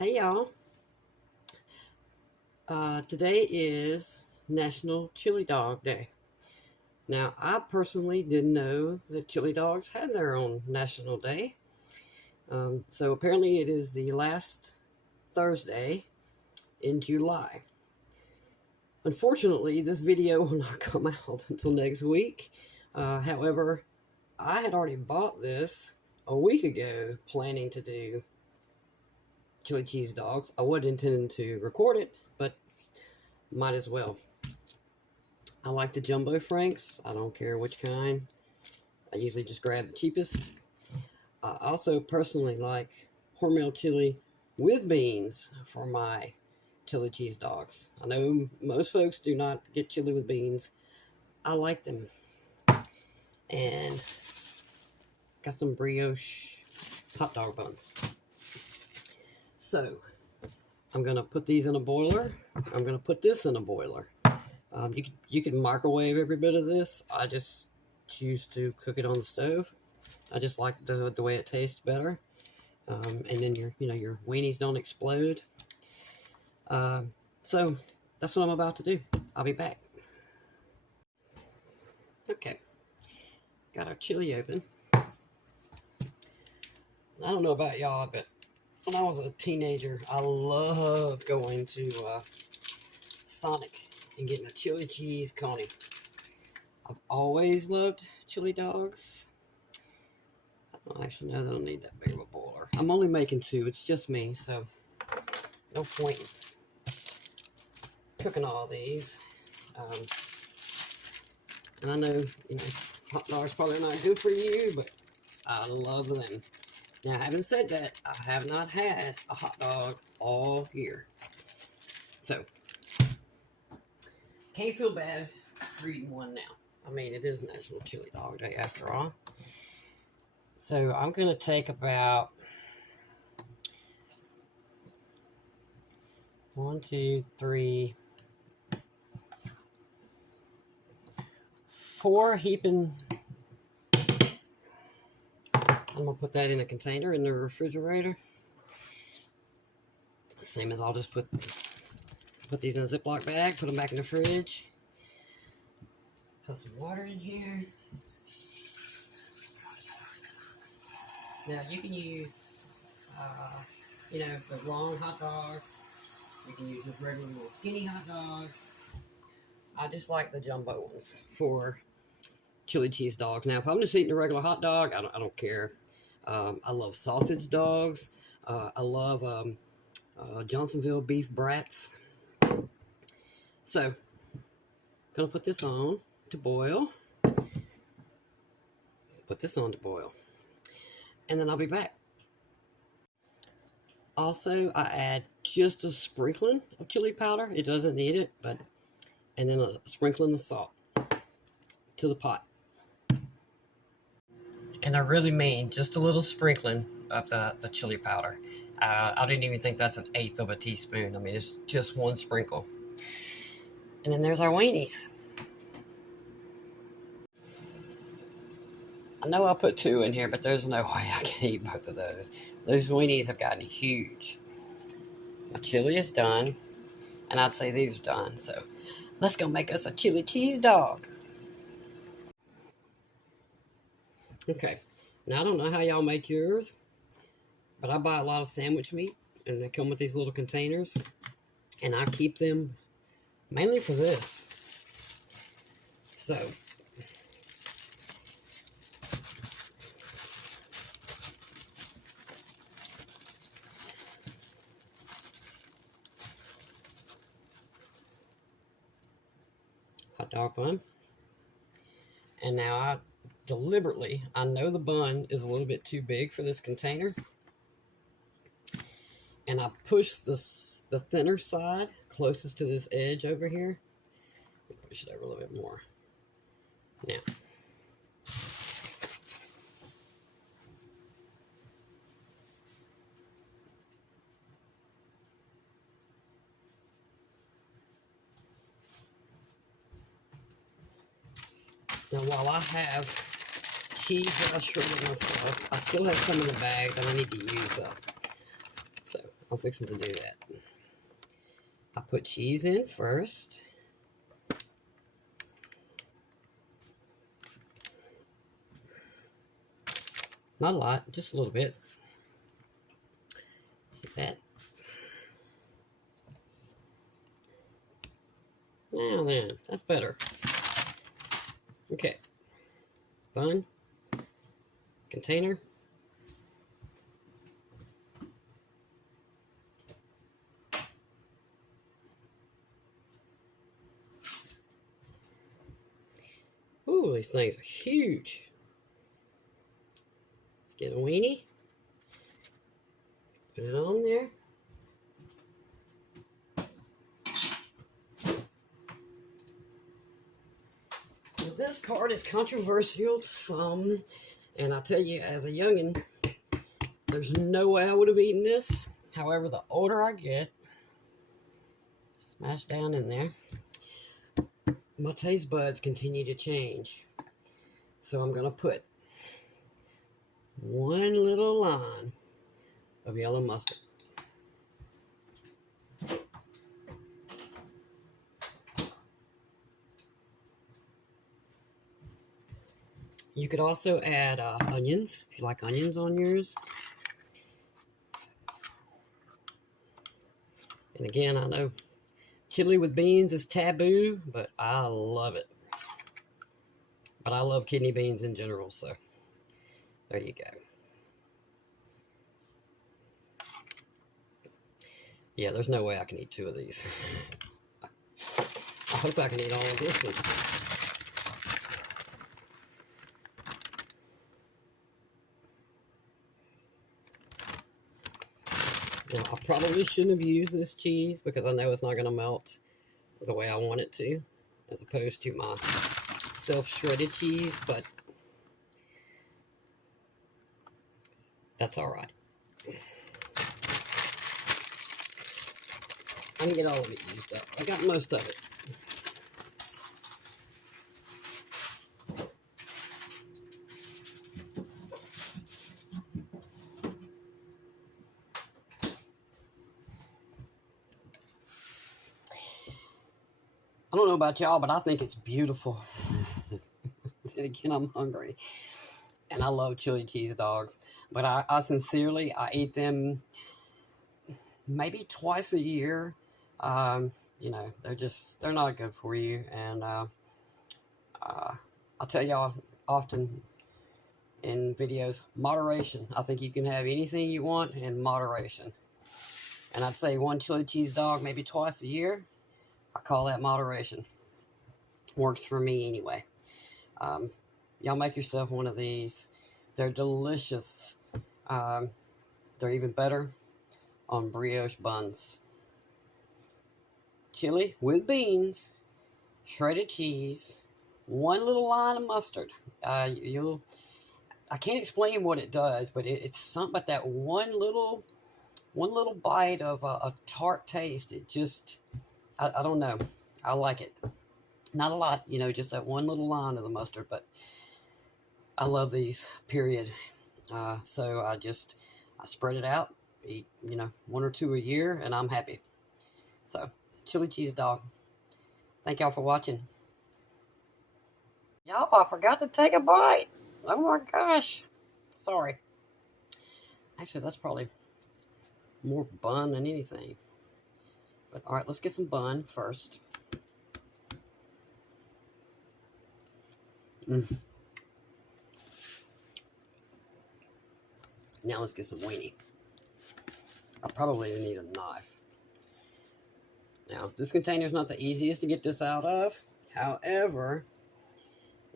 Hey y'all. Today is National Chili Dog Day. Now, I personally didn't know that chili dogs had their own National Day. So apparently, it is the last Thursday in July. Unfortunately, this video will not come out until next week. However, I had already bought this a week ago, planning to do chili cheese dogs. I wasn't intending to record it, but might as well. I like the jumbo franks. I don't care which kind. I usually just grab the cheapest. I also personally like Hormel chili with beans for my chili cheese dogs. I know most folks do not get chili with beans. I like them. And got some brioche hot dog buns. So I'm gonna put these in a boiler. I'm gonna put this in a boiler. You can microwave every bit of this. I just choose to cook it on the stove. I just like the way it tastes better, and then your weenies don't explode. So that's what I'm about to do. I'll be back. Okay, got our chili open. I don't know about y'all, but when I was a teenager, I loved going to Sonic and getting a chili cheese coney. I've always loved chili dogs. I don't actually know that I don't need that big of a boiler. I'm only making two. It's just me, so no point in cooking all these. And I know, hot dogs probably not good for you, but I love them. Now, having said that, I have not had a hot dog all year. So, can't feel bad for eating one now. I mean, it is National Chili Dog Day after all. So I'm going to take about 1, 2, 3, 4 heaping. I'm going to put that in a container in the refrigerator. Same as I'll just put these in a Ziploc bag, put them back in the fridge. Put some water in here. Now you can use, the long hot dogs. You can use just regular little skinny hot dogs. I just like the jumbo ones for chili cheese dogs. Now, if I'm just eating a regular hot dog, I don't care. I love sausage dogs. I love Johnsonville beef brats. So, gonna put this on to boil. Put this on to boil. And then I'll be back. Also, I add just a sprinkling of chili powder. It doesn't need it, and then a sprinkling of salt to the pot. And I really mean just a little sprinkling of the chili powder. I didn't even think that's 1/8 of a teaspoon. I mean, it's just one sprinkle. And then there's our weenies. I know I put 2 in here, but there's no way I can eat both of those. Those weenies have gotten huge. My chili is done, and I'd say these are done. So let's go make us a chili cheese dog. Okay, now I don't know how y'all make yours, but I buy a lot of sandwich meat, and they come with these little containers, and I keep them mainly for this. So, hot dog bun. And now I know the bun is a little bit too big for this container. And I push the thinner side closest to this edge over here. Push it over a little bit more. Now, while I have cheese that I shredded myself, I still have some in the bag that I need to use up. So I'm fixing to do that. I put cheese in first. Not a lot, just a little bit. See that? Now then, that's better. Okay. Bun. Container. Ooh, these things are huge. Let's get a weenie. Put it on there. Now, this part is controversial to some, and I tell you, as a youngin', there's no way I would have eaten this. However, the older I get, smash down in there, my taste buds continue to change. So I'm going to put one little line of yellow mustard. You could also add onions, if you like onions on yours. And again, I know chili with beans is taboo, but I love it. But I love kidney beans in general, so there you go. Yeah, there's no way I can eat 2 of these. I hope I can eat all of this one. Now, I probably shouldn't have used this cheese because I know it's not going to melt the way I want it to, as opposed to my self-shredded cheese, but that's all right. I didn't get all of it used up. I got most of it. I don't know about y'all, but I think it's beautiful. And again, I'm hungry. And I love chili cheese dogs. But I sincerely, I eat them maybe twice a year. You know, they're not good for you. And I tell y'all often in videos, moderation. I think you can have anything you want in moderation. And I'd say 1 chili cheese dog maybe twice a year. I call that moderation. Works for me anyway. Y'all make yourself one of these. They're delicious. They're even better on brioche buns. Chili with beans, shredded cheese, 1 little line of mustard. I can't explain what it does, but it's something about that one little bite of a tart taste. It just, I don't know. I like it. Not a lot, you know, just that 1 little line of the mustard, but I love these, period. So I spread it out, eat, you know, 1 or 2 a year, and I'm happy. So, chili cheese dog. Thank y'all for watching. Y'all, I forgot to take a bite. Oh my gosh. Sorry. Actually, that's probably more bun than anything. But all right, let's get some bun first. Now let's get some weenie. I probably need a knife. Now, this container is not the easiest to get this out of. However,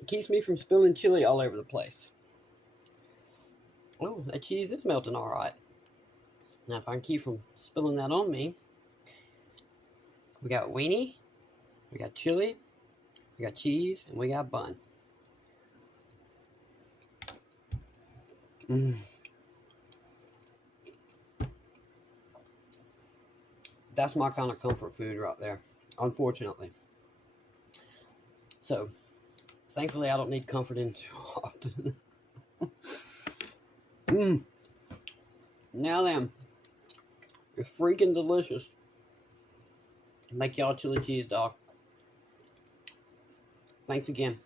it keeps me from spilling chili all over the place. Oh, that cheese is melting all right. Now, if I can keep from spilling that on me, we got weenie, we got chili, we got cheese, and we got bun. That's my kind of comfort food right there, unfortunately. So, thankfully, I don't need comforting too often. Now then, It's freaking delicious. Make y'all a chili cheese dog. Thanks again.